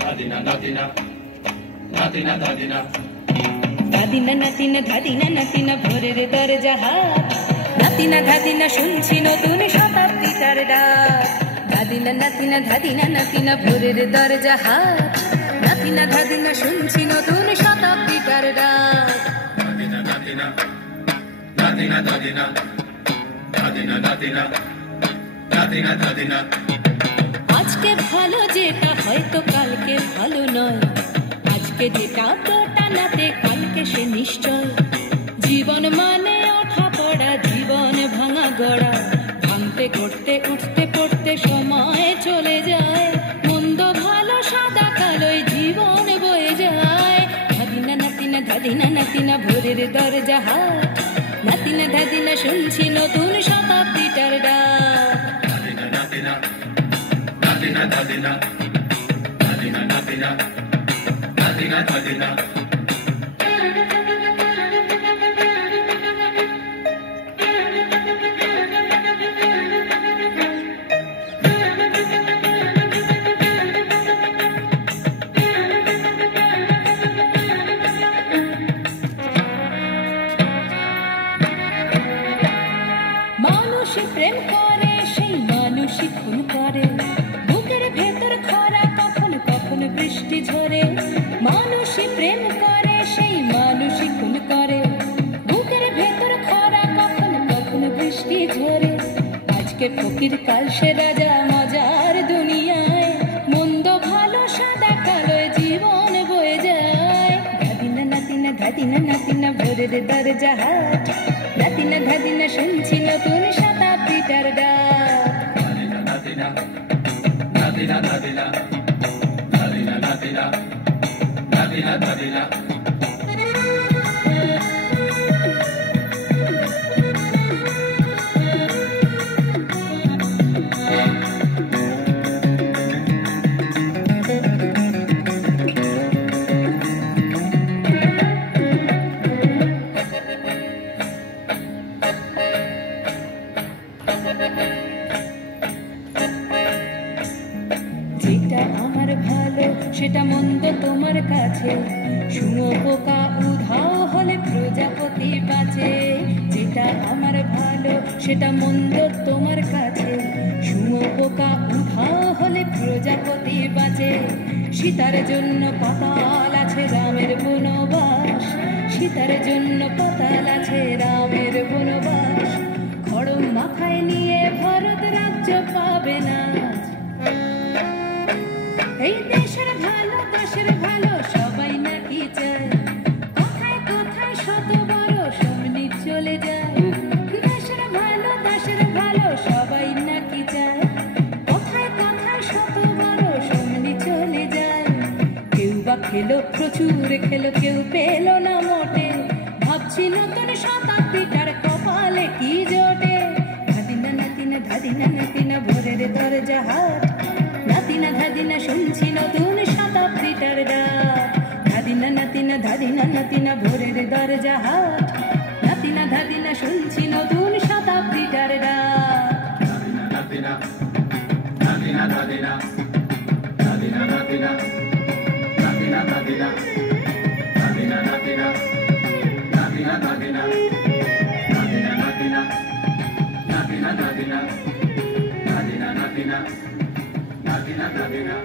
Dadina, dadina, dadina, dadina. দাদিনা নাতিনা ধাদিনা নাতিনা ভোরের দরজা হাত নাতিনা ধাদিনা শুনছি নতুন শতাব্দীটার ডাক দাদিনা নাতিনা ধাদিনা নাতিনা ভোরের দরজা হাত নাতিনা ধাদিনা শুনছি নতুন শতাব্দীটার ডাক Dadina, dadina, dadina, dadina, dadina, dadina, dadina, dadina. আজকে ভালো যেটা হয়তো কালকে ভালো নয় আজকে যেটা টানাতে কালকে সে নিশ্চয় জীবন মানে ওঠা পড়া জীবন ভাঙা গড়া ভাঙতে গড়তে উঠতে পড়তে সময় চলে যায় মন্দ ভালো সাদা কালোয় জীবন বয়ে যায় ধাদিনা নাতিনা ধাদিনা নাতিনা ভোরের দরজা হাত নাতিনা ধাদিনা শুনছি নতুন শতাব্দীটার ডাক Dadina, dadina, dadina, dadina, dadina, dadina, dadina, dadina. মানুষই প্রেম করে সেই মানুষই খুন করে বুকের ভেতর খরা কখন কখন বৃষ্টি ঝরে মানুষই প্রেম করে সেই মানুষই খুন করে বুকের ভেতর খরা কখন কখন বৃষ্টি ঝরে আজকে ফকির কাল সে রাজা মজার দুনিয়ায় মন্দ ভালো সাদা কালোয় জীবন বয়ে যায় ধাদিনা নাতিনা ধাদিনা নাতিনা ভোরের দরজা হাট নাতিনা ধাদিনা শুনছি নতুন শতাব্দীটার ডাক Dadina, dadina, dadina, dadina, dadina, dadina, dadina, dadina. যেটা আমার ভালো সেটা মন্দ তোমার কাছে শুঁয়োপোকা উধাও হলে প্রজাপতি বাঁচে যেটা আমার ভালো সেটা মন্দ তোমার কাছে শুঁয়োপোকা উধাও হলে প্রজাপতি বাঁচে সীতার জন্য পাতাল আছে রামের বনবাস সীতার জন্য পাতাল আছে রামের বনবাস খড়ম মাথায় নিয়ে ভারত রাজ্য পাবে না এই দেশের ভালো সবাই নাকি চায় কোথায় কোথায় শত বড় সামনে চলে যায় দেশের ভালো সবাই নাকি চায় কোথায় কোথায় শত বড় সামনে চলে যায় কেউ বা খেলো প্রচুর খেলো কেউ পেল না মোটে ভাবছি নতুন শতাব্দীটার কপালে কি জোটে ধাদিনা নাতিনা ধাদিনা নাতিনা ভোরের দরজা হাট নাতিনা ধাদিনা শুনছি নতুন শতাব্দীটার ডাক ধাদিনা নাতিনা ধাদিনা নাতিনা ভোরের দরজা হাট নাতিনা ধাদিনা শুনছি নতুন শতাব্দীটার ডাক Dadina, dadina, dadina, dadina, dadina, dadina, dadina, dadina, dadina, dadina, dadina, dadina, dadina, dadina, dadina, dadina, dadina, dadina, dadina.